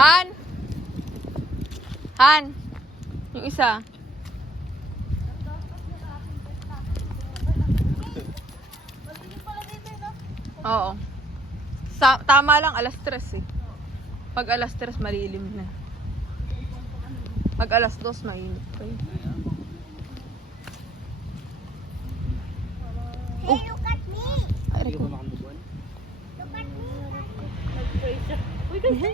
Han! Han! Yung isa. Oo. Tama lang, alas 3 eh. Pag alas 3, malilim na. Pag alas 2, mainit pa eh. Hey, look at me! Ay, Look at me! Uy, kasi!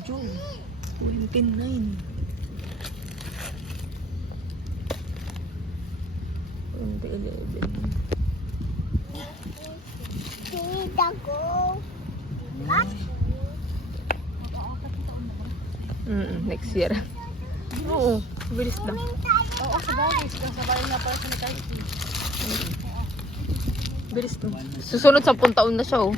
June 29. 2011. See the goal. Next year. Oo, bilis lang. Oo, sabay. Sabay nga pala sa Nakaisi. Bilis lang. Susunod 10 taon na siya oh.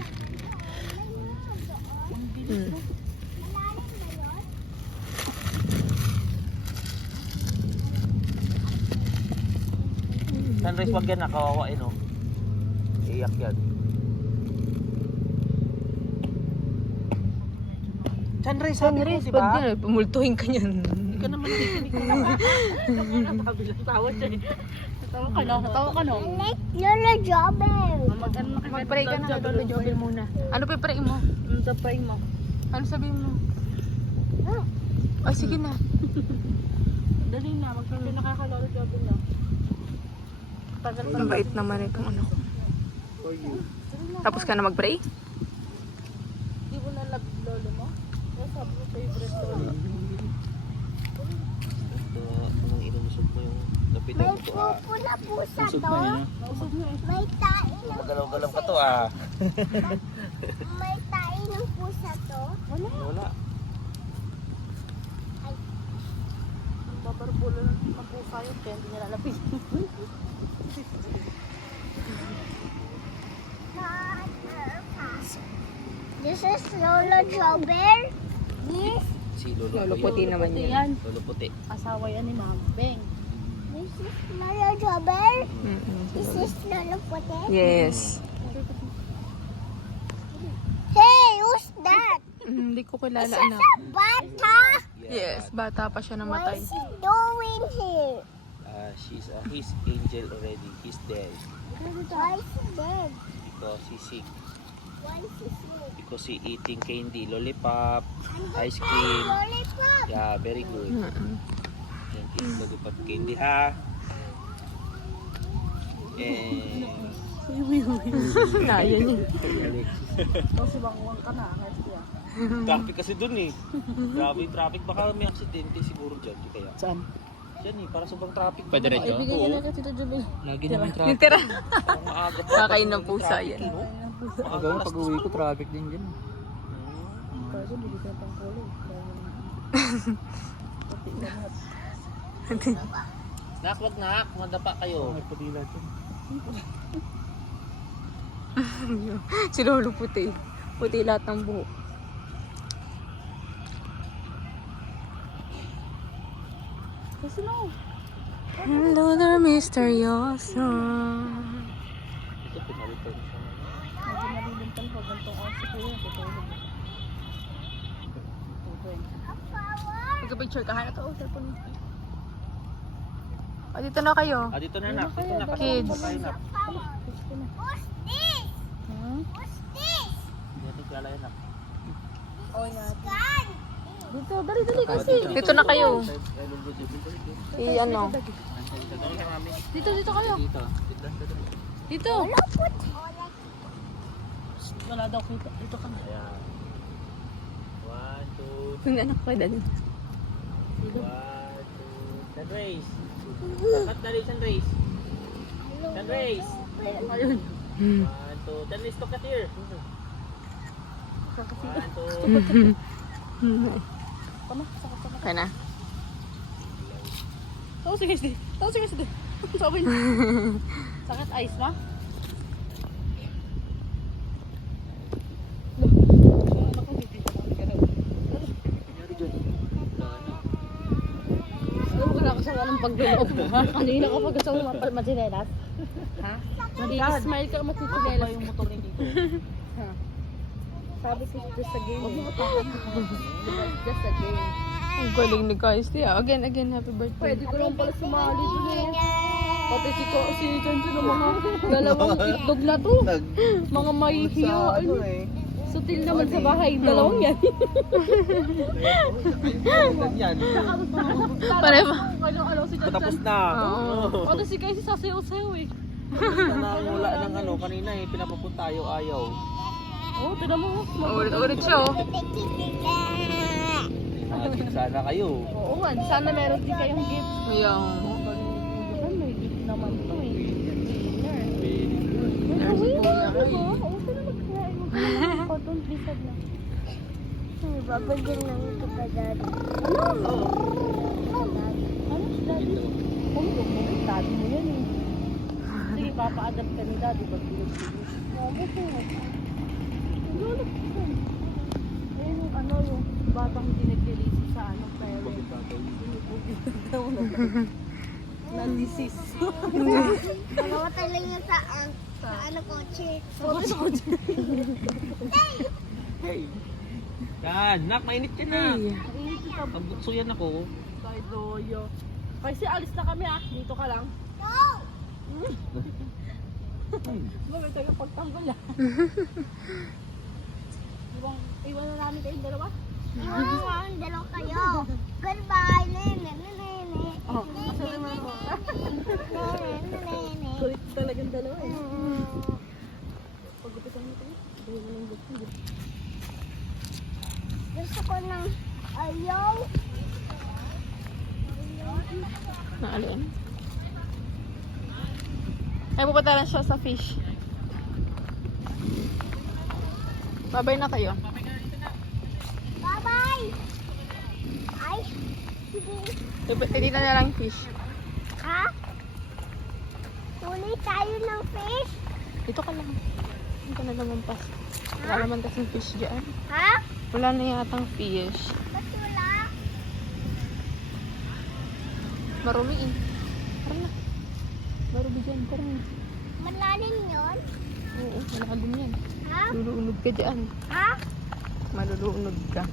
Sunrise, wag yan, nakawawa eh, no? Iyak yan. Sunrise, sabi ko, diba? Pag yan, pumultuhin ka niyan. Hindi ka naman nakikinig ko. Napakabilang tawa siya eh. Natawa ka no? Natawa ka no? Like Lola Jobber. Mag-pray ka na, Lolo Jobel muna. Ano pa-pray mo? Sa pray mo. Ano sabihin mo? Ay, sige na. Dali na, magpapin na kaya Lolo Jobel na. Tagal pa. Ang bait naman itong ano ko. Tapos ka na mag-pray? Di mo na love lolo mo? Ano sabi mo favorite lolo? Ito, anong inumusog mo yung lapitan May mo to, ah. pupo na pusa to. Usog mo eh. May tae ng Magalaw-galaw ka to, ah. may tae ng pusa to. Wala. Ang babarbulo ng pusa yun kaya hindi nila lapis. This is Lola Jobber. This Si Lolo Lolo po puti yun. naman Puti yan. yan. Lolo puti. Asawa yan ni Mambeng. This is Lola Jobber. Mm-mm. This is Lola Puti. Yes. Hey, who's that? Hindi ko kilala This is anak. a bata. Yes, bata pa siya What namatay. is he doing here? He's angel already. He's dead. Why is he dead? Because he's sick. Why is he sick? Because he eating candy, lollipop, ice Hey, cream. lollipop. Yeah, very good. Mm-mm. Yan, eat lollipop candy, ha? Naya niya. Tapos ibangwang ka na. Kahit siya. Traffic kasi dun eh. Grabe traffic. Baka may aksidente siguro dyan. Di kaya? Saan? Yan eh, para sobrang traffic. Pwede rin yun? Ibigay niya na kasi ito Jubel. Lagi naman Yung traffic. tira. Parang maaga pa. Kakain ng pusa yan. Ako, pag uwi ko, traffic din dyan. Kasi hindi ka pang kulay. Pati na lahat. Nak, wag nak. Madapa kayo. May padila dyan. Si Lolo puti. Puti lahat ng buhok. Kasi no. Hello there, misteryoso. Ito, pinalitan siya. Medyo nalilimtan pag gantong oras ko yun. Tutulog. Tutulog. Magka-picture ka. Hanap ako, cellphone mo. O, dito na kayo. Dito na nak. Dito na. Kids. Kasama na. Who's this? Hmm? Who's this? Hindi natin kilala yan nak. God. Dito, dali kasi. Dito na kayo. Si ano? Dito kayo. Dito. Wala daw kita. Dito ka na. Ayan. 1, 2, Yung anak ko, dali. 1, 2. Sunrise. Cut na rin sunrise. Sunrise. Ayun. 1, 2. Sunrise, look at here. 1, 2. Kama, sakit. Okay na. Tawa sige. Sabi niya. Sakit ice ma? Alam ko na ako sa walang pagluloob mo ha? Kanina ka pag gusto mo matinelas? Ha? Mag-smile ka matinelas. Yung motor ni dito. Sabi ko just a game. Just a game. Ang galing ni Kaisley ah. Again, happy birthday. Pwede ko naman pala sumali dun eh. Pati si Chancho ng mga dalawang itlog na to. Mga mahihiyo. Ano? Sutil naman sa bahay. Dalawang yan. Ganyan. Pareho. Ano si Chancho. Tapos na. Oo. Pati si Casey sasayaw-sayaw eh. Wala ng ano kanina eh. Pinapapunta ayaw. Oh, tinan mo. Ulit siya oh. Sana kayo. Oo nga. Sana meron din kayong gift. Ayan. May gift naman to eh. Dinner. There's Uy, po na ano kayo. ba? Oo, sila magkain. Magkain. Cotton blizzard na. Babagyan lang ito ka, Daddy. Ano si Daddy? Kung daddy mo yan eh. Sige, papa-adapt ka ni Daddy pag pinag-finish. Mama ko. Lulog ka. Ayun yung ano, yung batang dinagdilisi sa ano, pero na disease. Mamamatay lang yan sa ano kotse. Hey. Yan, nak, mainit ka na. Pagbukso yan ako. Kay Doyo. Kasi alis na kami ah. Dito ka lang. No! Bakit tayo pagtanggol ah? Iwan na namin kayong dalawa? Iwan, dalaw kayo. Goodbye, nene, nene. Oo. Masali mo ako. Nene. Kulit talagang dalawa eh. Pagupitan mo tayo. Dahil na lang gusto. Gusto ko ng ayaw. Naalin. Ay, pupunta lang siya sa fish. Babay na kayo. Bye-bye. Ay, sige. Titita na lang fish. Ha? Huli tayo ng fish? Dito ka lang. Hindi ka na lumampas. Wala naman kasing fish dyan. Ha? Wala na yatang fish. Ba't wala? Marumi eh. Tara na. Marumi dyan. Tara na. Malalim yun? Oo, malalim yan. Ha? Luluunod ka dyan. Ha? Maluluunod ka.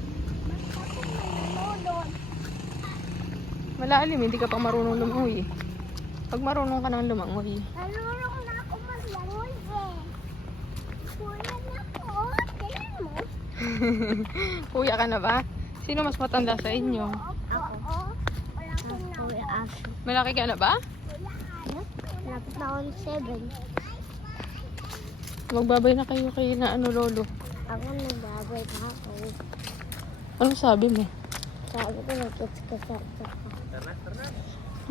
Ako manunod. Malalim, hindi ka pa marunong lumangoy eh. Pag marunong ka nang lumangoy. Nalulong na ako maglangoy eh. Kuya na ako. Tingnan mo. Kuya ka na ba? Sino mas matanda sa inyo? Ako. Wala ko na. Kuya Aso. Malaki ka na ba? Lapit na ako ng 7. Magbabay na kayo kay na ano lolo. Ako nagbabay pa ako. Ano sabi mo? Sabi ko nakits ka sa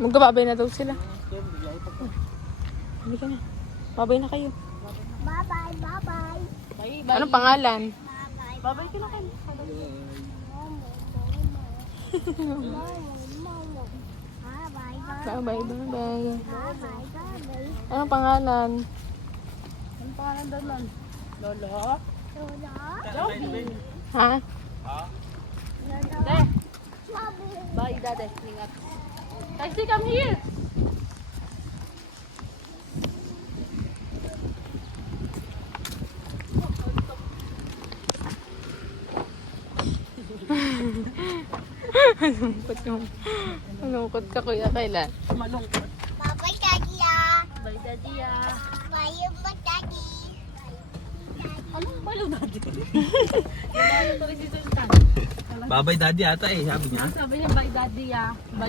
Magbabay na daw sila. Hindi ka na. Babay na kayo. Bye-bye, bye-bye. Bye, Anong pangalan? Babay ka na kayo. Momo. Bye-bye, Bye-bye, bye-bye. bye-bye. Anong pangalan? Anong pangalan doon nun? Lolo? Lola? Ha? Deh. Sabi. Bye, Dade. Ingat. Taxi, come here. Malungkot ka kuya kailan? Malungkot. Bye-bye, Daddy ah. Bye, Daddy ah. Bye-bye, Daddy. Anong balo natin? Yung balo tuloy si Sultan. Babay daddy ata eh, sabi niya. Sabi niya, bye, Daddy ah. Bye.